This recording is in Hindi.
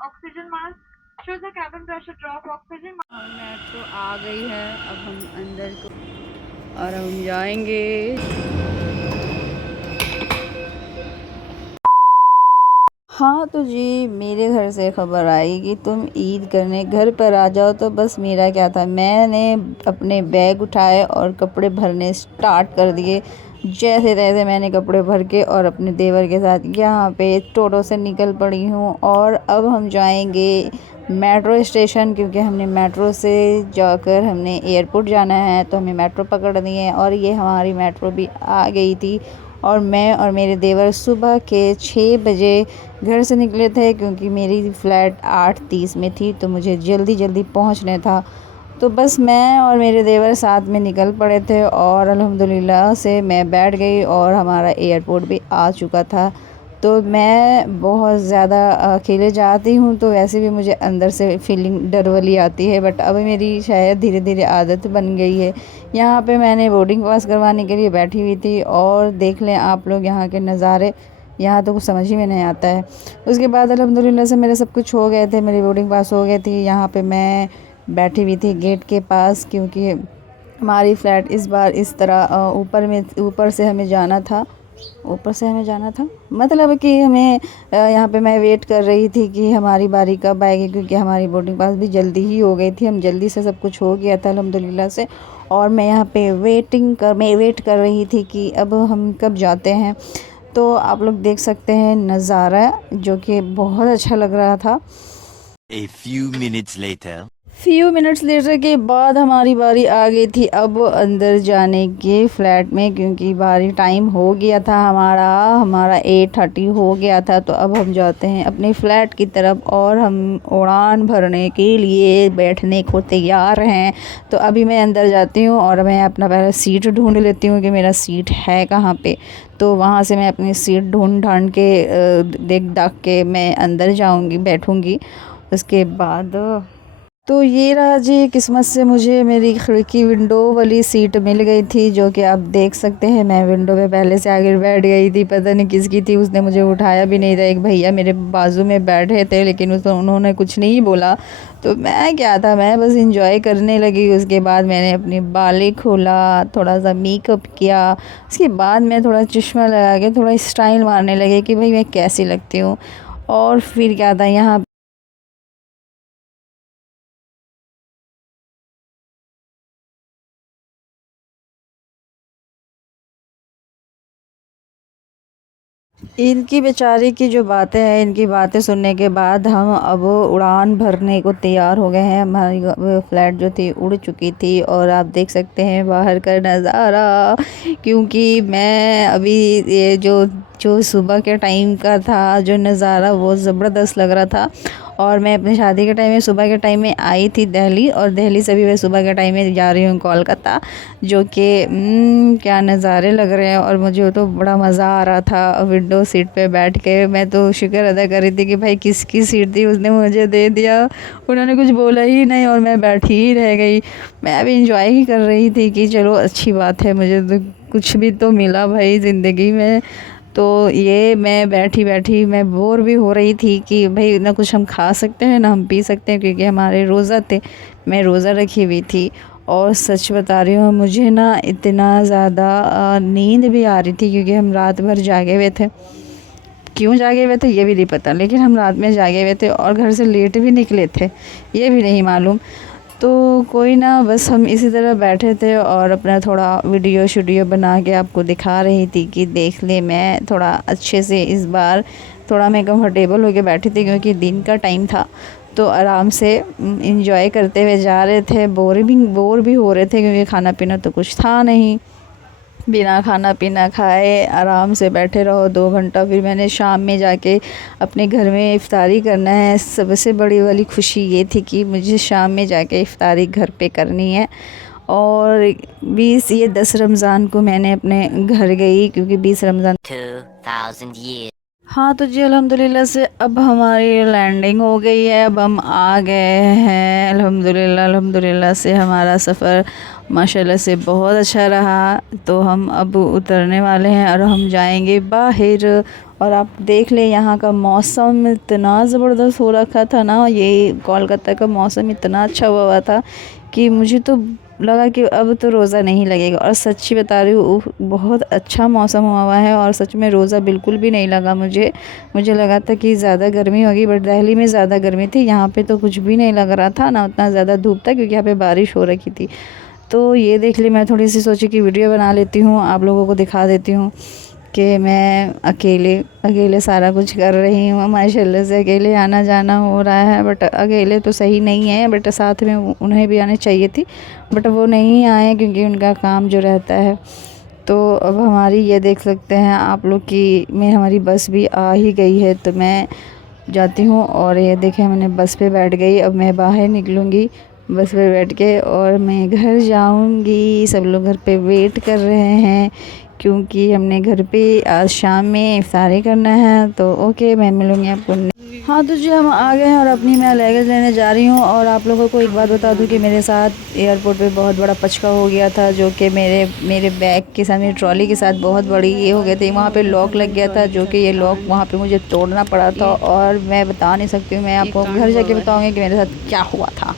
Oxygen mask show the cabin pressure drop oxygen. और मेट्रो आ गई है, अब हम अंदर को और हम जाएंगे। हाँ तो जी, मेरे घर से ख़बर आई कि तुम ईद करने घर पर आ जाओ। तो बस मेरा क्या था, मैंने अपने बैग उठाए और कपड़े भरने स्टार्ट कर दिए। जैसे तैसे मैंने कपड़े भर के और अपने देवर के साथ यहाँ पे टोटो से निकल पड़ी हूँ। और अब हम जाएंगे मेट्रो स्टेशन, क्योंकि हमने मेट्रो से जाकर हमने एयरपोर्ट जाना है। तो हमें मेट्रो पकड़ दी है और ये हमारी मेट्रो भी आ गई थी। और मैं और मेरे देवर सुबह के 6 बजे घर से निकले थे, क्योंकि मेरी फ़्लाइट 8:30 में थी, तो मुझे जल्दी जल्दी पहुंचना था। तो बस मैं और मेरे देवर साथ में निकल पड़े थे और अल्हम्दुलिल्लाह से मैं बैठ गई और हमारा एयरपोर्ट भी आ चुका था। तो मैं बहुत ज़्यादा अकेले जाती हूँ, तो वैसे भी मुझे अंदर से फीलिंग डर वाली आती है, बट अब मेरी शायद धीरे धीरे आदत बन गई है। यहाँ पे मैंने बोर्डिंग पास करवाने के लिए बैठी हुई थी और देख लें आप लोग यहाँ के नज़ारे। यहाँ तो कुछ समझ ही में नहीं आता है। उसके बाद अल्हम्दुलिल्लाह से मेरे सब कुछ हो गए थे, मेरी बोर्डिंग पास हो गई थी। यहाँ पे मैं बैठी हुई थी गेट के पास, क्योंकि हमारी फ़्लाइट इस बार इस तरह ऊपर से हमें जाना था। ऊपर से हमें जाना था मतलब कि हमें यहाँ पे मैं वेट कर रही थी कि हमारी बारी कब आएगी, क्योंकि हमारी बोर्डिंग पास भी जल्दी ही हो गई थी। हम जल्दी से सब कुछ हो गया था अल्हम्दुलिल्लाह से। और मैं यहाँ पे मैं वेट कर रही थी कि अब हम कब जाते हैं। तो आप लोग देख सकते हैं नज़ारा, जो कि बहुत अच्छा लग रहा था। A few minutes later. Few minutes later के बाद हमारी बारी आ गई थी अब अंदर जाने के फ्लैट में, क्योंकि बारी टाइम हो गया था हमारा 8:30 हो गया था। तो अब हम जाते हैं अपने फ्लैट की तरफ और हम उड़ान भरने के लिए बैठने को तैयार हैं। तो अभी मैं अंदर जाती हूँ और मैं अपना पहले सीट ढूंढ लेती हूँ कि मेरा सीट है कहाँ पे। तो वहाँ से मैं अपनी सीट ढूंढ ढांड के देख दाख के मैं अंदर जाऊँगी, बैठूँगी। उसके बाद तो ये रहा जी, किस्मत से मुझे मेरी खिड़की विंडो वाली सीट मिल गई थी, जो कि आप देख सकते हैं। मैं विंडो पे पहले से आगे बैठ गई थी, पता नहीं किसकी थी, उसने मुझे उठाया भी नहीं था। एक भैया मेरे बाजू में बैठे थे, लेकिन उन्होंने कुछ नहीं बोला। तो मैं क्या था, मैं बस इंजॉय करने लगी। उसके बाद मैंने अपनी बालें खोला, थोड़ा सा मेकअप किया। उसके बाद मैं थोड़ा चश्मा लगा के थोड़ा स्टाइल मारने लगे कि भाई मैं कैसी लगती हूँ। और फिर क्या था, यहाँ इनकी बेचारी की जो बातें हैं, इनकी बातें सुनने के बाद हम अब उड़ान भरने को तैयार हो गए हैं। हमारी फ़्लाइट जो थी उड़ चुकी थी और आप देख सकते हैं बाहर का नज़ारा। क्योंकि मैं अभी ये जो जो सुबह के टाइम का था जो नज़ारा, वो ज़बरदस्त लग रहा था। और मैं अपनी शादी के टाइम में सुबह के टाइम में आई थी दिल्ली, और दिल्ली से भी मैं सुबह के टाइम में जा रही हूँ कोलकाता। जो कि क्या नज़ारे लग रहे हैं। और मुझे तो बड़ा मज़ा आ रहा था विंडो सीट पे बैठ के। मैं तो शुक्र अदा कर रही थी कि भाई किसकी सीट थी उसने मुझे दे दिया। उन्होंने कुछ बोला ही नहीं और मैं बैठी ही रह गई। मैं अभी इंजॉय ही कर रही थी कि चलो अच्छी बात है, मुझे तो कुछ भी तो मिला भाई ज़िंदगी में। तो ये मैं बैठी बैठी मैं बोर भी हो रही थी कि भाई ना कुछ हम खा सकते हैं ना हम पी सकते हैं, क्योंकि हमारे रोज़ा थे। मैं रोज़ा रखी हुई थी। और सच बता रही हूँ, मुझे ना इतना ज़्यादा नींद भी आ रही थी, क्योंकि हम रात भर जागे हुए थे। क्यों जागे हुए थे ये भी नहीं पता, लेकिन हम रात में जागे हुए थे और घर से लेट भी निकले थे, ये भी नहीं मालूम। तो कोई ना, बस हम इसी तरह बैठे थे और अपना थोड़ा वीडियो शूडियो बना के आपको दिखा रही थी कि देख ले। मैं थोड़ा अच्छे से इस बार थोड़ा मैं कंफर्टेबल होके बैठी थी, क्योंकि दिन का टाइम था। तो आराम से इंजॉय करते हुए जा रहे थे। बोर भी हो रहे थे, क्योंकि खाना पीना तो कुछ था नहीं। बिना खाना पीना खाए आराम से बैठे रहो 2 घंटा। फिर मैंने शाम में जाके अपने घर में इफ़्तारी करना है। सबसे बड़ी वाली खुशी ये थी कि मुझे शाम में जाके इफ़्तारी घर पे करनी है। और 10 रमज़ान को मैंने अपने घर गई, क्योंकि 20 रमज़ान 2000 years. हाँ तो जी, अल्हम्दुलिल्लाह से अब हमारी लैंडिंग हो गई है। अब हम आ गए हैं अल्हम्दुलिल्लाह। अल्हम्दुलिल्लाह से हमारा सफ़र माशाल्लाह से बहुत अच्छा रहा। तो हम अब उतरने वाले हैं और हम जाएंगे बाहर। और आप देख ले यहाँ का मौसम इतना ज़बरदस्त हो रखा था ना, ये कोलकाता का मौसम इतना अच्छा हुआ था कि मुझे तो लगा कि अब तो रोज़ा नहीं लगेगा। और सच्ची बता रही हूँ, बहुत अच्छा मौसम हुआ है और सच में रोज़ा बिल्कुल भी नहीं लगा मुझे लगा था कि ज़्यादा गर्मी होगी, बट दिल्ली में ज़्यादा गर्मी थी, यहाँ पे तो कुछ भी नहीं लग रहा था ना, उतना ज़्यादा धूप था क्योंकि यहाँ पे बारिश हो रखी थी। तो ये देख ली, मैं थोड़ी सी सोची कि वीडियो बना लेती हूँ, आप लोगों को दिखा देती हूँ कि मैं अकेले सारा कुछ कर रही हूँ। माशाल्लाह से अकेले आना जाना हो रहा है, बट अकेले तो सही नहीं है, बट साथ में उन्हें भी आने चाहिए थी, बट वो नहीं आए क्योंकि उनका काम जो रहता है। तो अब हमारी ये देख सकते हैं आप लोग कि हमारी बस भी आ ही गई है, तो मैं जाती हूँ। और ये देखें, मैंने बस पे बैठ गई, अब मैं बाहर निकलूँगी बस पे बैठ के और मैं घर जाऊंगी। सब लोग घर पे वेट कर रहे हैं क्योंकि हमने घर पे आज शाम में इफ्तारी करना है। तो ओके, मैं मिलूँगी आपको। हाँ तो जी, हम आ गए हैं और अपनी मैं लगेज लेने जा रही हूँ। और आप लोगों को एक बात बता दूँ कि मेरे साथ एयरपोर्ट पे बहुत बड़ा पचका हो गया था, जो कि मेरे बैग के साथ, मेरी ट्रॉली के साथ बहुत बड़ी ये हो गए थे। वहाँ पे लॉक लग गया था, जो कि ये लॉक वहाँ पे मुझे तोड़ना पड़ा था। और मैं बता नहीं सकती हूँ, मैं आपको घर जाके बताऊँगी कि मेरे साथ क्या हुआ था।